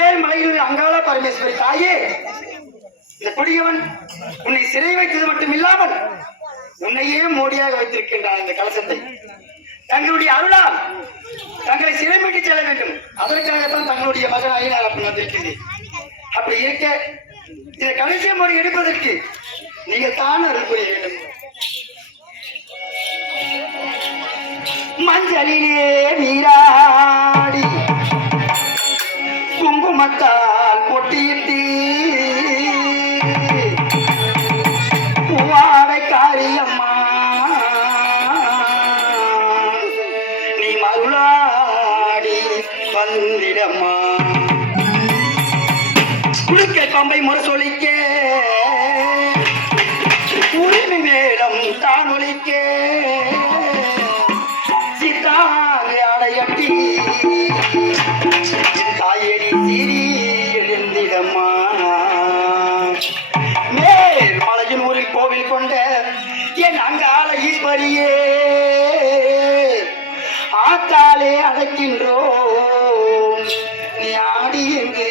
ஏழ்மலையில் அங்காள பரமேஸ்வரி தாயே? இந்த கொடியவன் உன்னை சிறை வைத்தது மட்டும் இல்லாமல் உன்னையே மோடியாக வைத்திருக்கின்றான் இந்த கலசத்தை. தங்களுடைய அருளால் தங்களை சிறைமிட்டு செல்ல வேண்டும். அதற்காகத்தான் தங்களுடைய மகன் நான் அப்படி வந்திருக்கிறேன் அப்படி இருக்க இந்த கடைசி முறை எடுப்பதற்கு நீங்கள் தான் அருள் புரிய வேண்டும். மஞ்சளிலே வீரா குங்குமத்தால் பொட்டியிட்டு பூவாடை காரியம்மா நீ மருளாடி வந்திடம்மா. குடுக்கை பம்பை முரசொலிக்க உரிமை வேடம் தான் ஒலிக்க எழுந்திடம்மா மேல் மலையின் ஊரில் கோவில் கொண்ட என் அங்காள ஈஸ்வரியே ஆத்தாலே அழைக்கின்றோம். நீ ஆடி எங்கு?